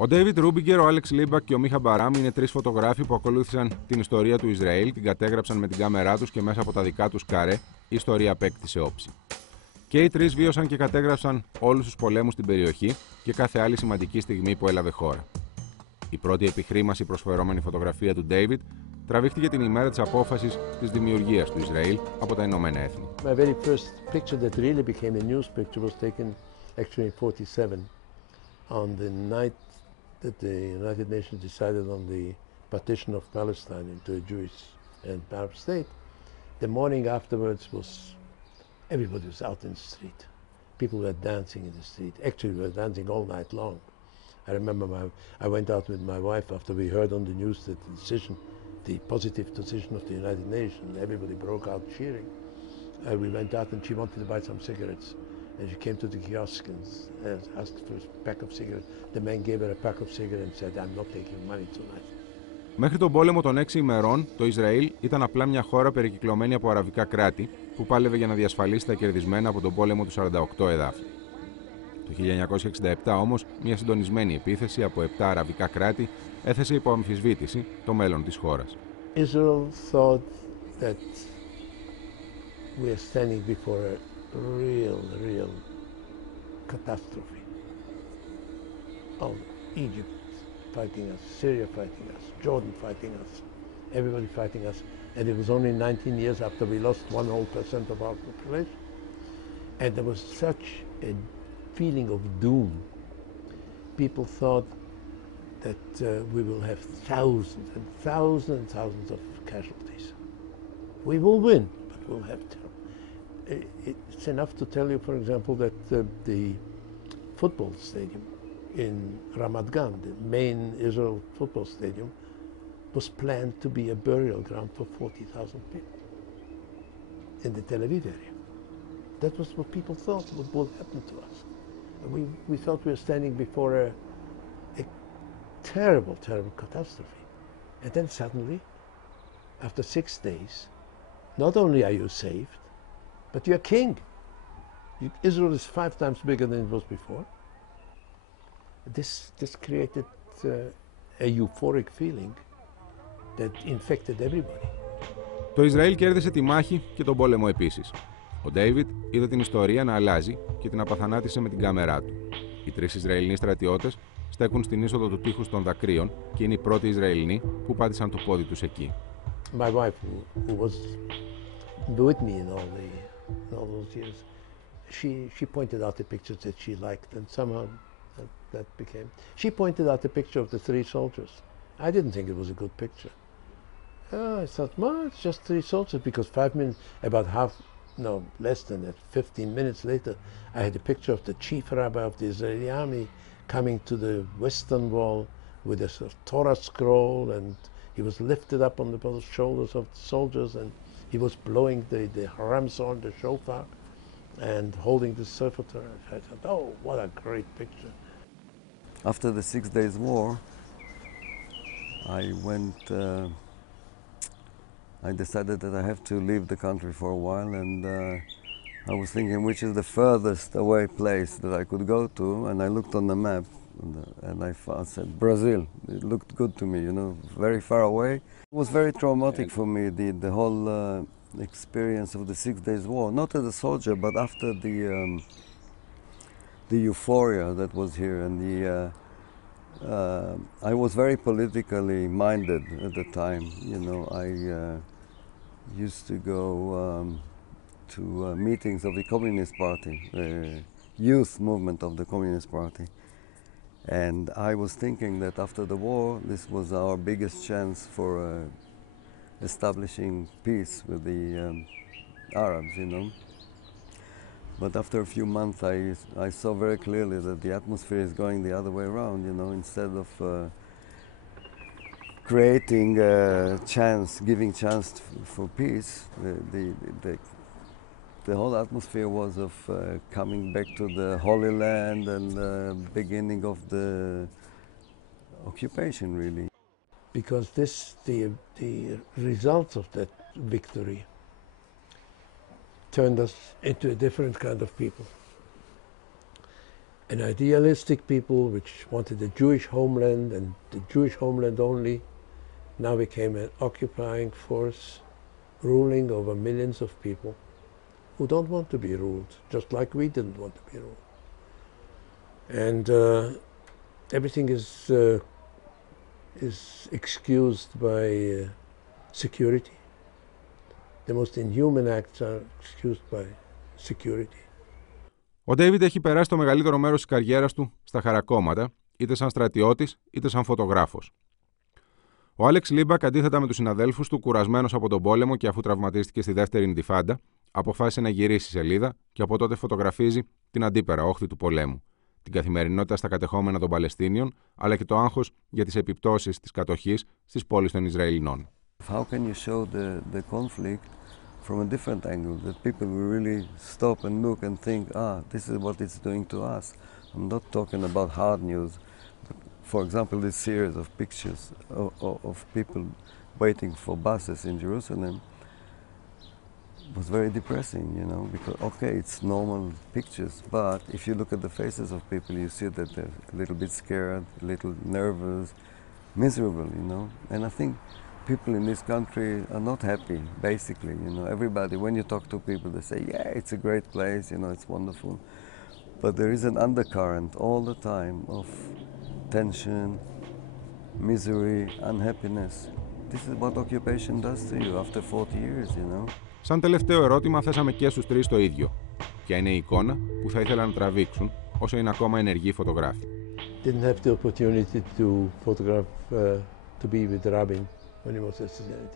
Ο David Rubinger, ο Alex Levac και ο Micha Baram είναι τρεις φωτογράφοι που ακολούθησαν την ιστορία του Ισραήλ, την κατέγραψαν με την κάμερά τους και μέσα από τα δικά τους καρέ η ιστορία απέκτησε όψη. Και οι τρεις βίωσαν και κατέγραψαν όλους τους πολέμους στην περιοχή και κάθε άλλη σημαντική στιγμή που έλαβε χώρα. Η πρώτη επιχρήμαση προσφερόμενη φωτογραφία του David τραβήχτηκε την ημέρα της απόφασης της δημιουργίας του Ισραήλ από τα Ηνωμένα Έθνη. My very first picture that really became a news picture was taken actually in 47 on the night that the United Nations decided on the partition of Palestine into a Jewish and Arab state. The morning afterwards was everybody was out in the street. People were dancing in the street. Actually, we were dancing all night long. I remember I went out with my wife after we heard on the news that the positive decision of the United Nations. Everybody broke out cheering. We went out and she wanted to buy some cigarettes. And she came to the kiosk and asked for a pack of cigarettes. The man gave her a pack of cigarettes and said, "I'm not taking money tonight." Μέχρι τον πόλεμο των 6 ημερών, το Ισραήλ ήταν απλά μια χώρα περικυκλωμένη από αραβικά κράτη που πάλευε για να διασφαλίσει τα κερδισμένα από τον πόλεμο του 48 εδάφη. Το 1967 όμως, μια συντονισμένη επίθεση από 7 αραβικά κράτη έθεσε υπό αμφισβήτηση το μέλλον της χώρας. Israel thought that we are standing before a real catastrophe. Oh, Egypt fighting us, Syria fighting us, Jordan fighting us, everybody fighting us. And it was only 19 years after we lost 1% of our population. And there was such a feeling of doom. People thought that we will have thousands and thousands and thousands of casualties. We will win, but we'll have it's enough to tell you, for example, that the football stadium in Ramat Gan, the main Israel football stadium, was planned to be a burial ground for 40,000 people in the Tel Aviv area. That was what people thought would happen to us. We thought we were standing before a terrible, terrible catastrophe. And then suddenly, after 6 days, not only are you saved, but you're king. Israel is 5 times bigger than it was before. This created a euphoric feeling that infected everybody. Το Ισραήλ κέρδισε τη μάχη και τον πόλεμο επίσης. Ο Ντέιβιντ είδε την ιστορία να αλλάζει και την απαθανάτησε με την κάμερά του. Οι 3 Ισραηλινοί στρατιώτες στέκουν στην είσοδο του τείχους των δακρύων και είναι οι πρώτοι Ισραηλινοί που πάτησαν το πόδι τους εκεί. My wife, who was with me in all those years, she pointed out the pictures that she liked, and somehow that became. She pointed out the picture of the 3 soldiers. I didn't think it was a good picture. I thought, well, it's just 3 soldiers, because 5 minutes, less than that, 15 minutes later, I had a picture of the chief rabbi of the Israeli army coming to the western wall with a sort of Torah scroll, and he was lifted up on the shoulders of the soldiers, and he was blowing the haram horn, the shofar, and holding the Sefer Torah. I thought, oh, what a great picture. After the 6 Days War, I decided that I have to leave the country for a while, and I was thinking which is the furthest away place that I could go to, and I looked on the map, and I said Brazil. It looked good to me, very far away. It was very traumatic for me, the whole experience of the 6 Days War, not as a soldier, but after the euphoria that was here, and I was very politically minded at the time. I used to go to meetings of the Communist Party, the youth movement of the Communist Party. And I was thinking that after the war, this was our biggest chance for establishing peace with the Arabs, But after a few months, I saw very clearly that the atmosphere is going the other way around, instead of creating giving chance for peace, the whole atmosphere was of coming back to the Holy Land and the beginning of the occupation, really. Because the results of that victory turned us into a different kind of people. an idealistic people which wanted a Jewish homeland and the Jewish homeland only, now became an occupying force, ruling over millions of people who don't want to be ruled, just like we didn't want to be ruled. And everything is excused by security. The most inhuman acts are excused by security. Ο Ντέιβιντ έχει περάσει το μεγαλύτερο μέρος της καριέρας του στα χαρακόμματα, είτε σαν στρατιώτης είτε σαν φωτογράφος. Ο Άλεξ Λίμπακ, αντίθετα με τους συναδέλφους του, κουρασμένος από τον πόλεμο και αφού τραυματίστηκε στη δεύτερη Ιντιφάντα, αποφάσισε να γυρίσει σελίδα και από τότε φωτογραφίζει την αντίπερα όχθη του πολέμου, την καθημερινότητα στα κατεχόμενα των Παλαιστίνιων, αλλά και το άγχος για τις επιπτώσεις της κατοχής στις πόλεις των Ισραηλινών. How can you show the conflict from a different angle, that people will really stop and look and think, this is what it's doing to us. I'm not talking about hard news, but for example, this series of pictures of people waiting for buses in Jerusalem was very depressing, you know, because, okay, it's normal pictures, but if you look at the faces of people, you see that they're a little bit scared, a little nervous, miserable, you know, and I think people in this country are not happy, basically, you know. Everybody, when you talk to people, they say, yeah, it's a great place, you know, it's wonderful. But there is an undercurrent all the time of tension, misery, unhappiness. This is what occupation does to you after 40 years, you know. Σαν τελευταίο ερώτημα, θέσαμε και στους τρεις το ίδιο. Ποια είναι η εικόνα που θα ήθελαν να τραβήξουν όσο είναι ακόμα ενεργοί φωτογράφοι. Didn't have the opportunity to photograph, to be with Rabin when he was assassinated.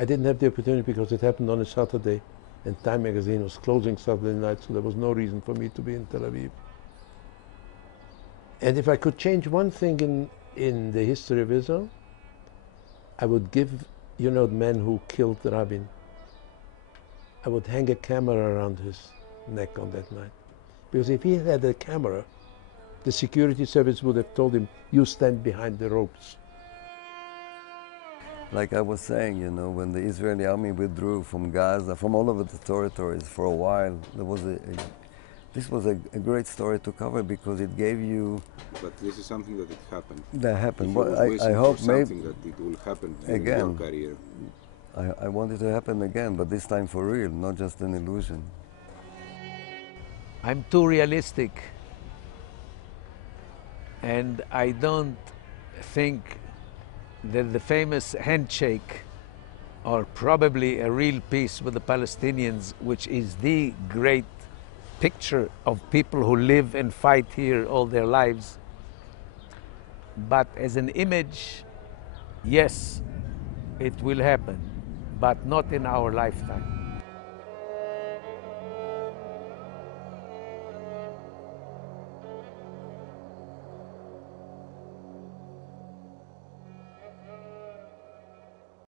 I didn't have the opportunity because it happened on a Saturday and Time magazine was closing Saturday night, so there was no reason for me to be in Tel Aviv. And if I could change one thing in the history of Israel, I would give, you know, the man who killed Rabin, I would hang a camera around his neck on that night. Because if he had a camera, the security service would have told him, you stand behind the ropes. Like I was saying, you know, when the Israeli army withdrew from Gaza, from all over the territories for a while, there was this was a great story to cover because it gave you... But this is something that it happened. That happened. Well, I hope maybe that it will happen again. In your career. I want it to happen again, but this time for real, not just an illusion. I'm too realistic, and I don't think that the famous handshake, or probably a real peace with the Palestinians, which is the great picture of people who live and fight here all their lives. But as an image, yes, it will happen, but not in our lifetime.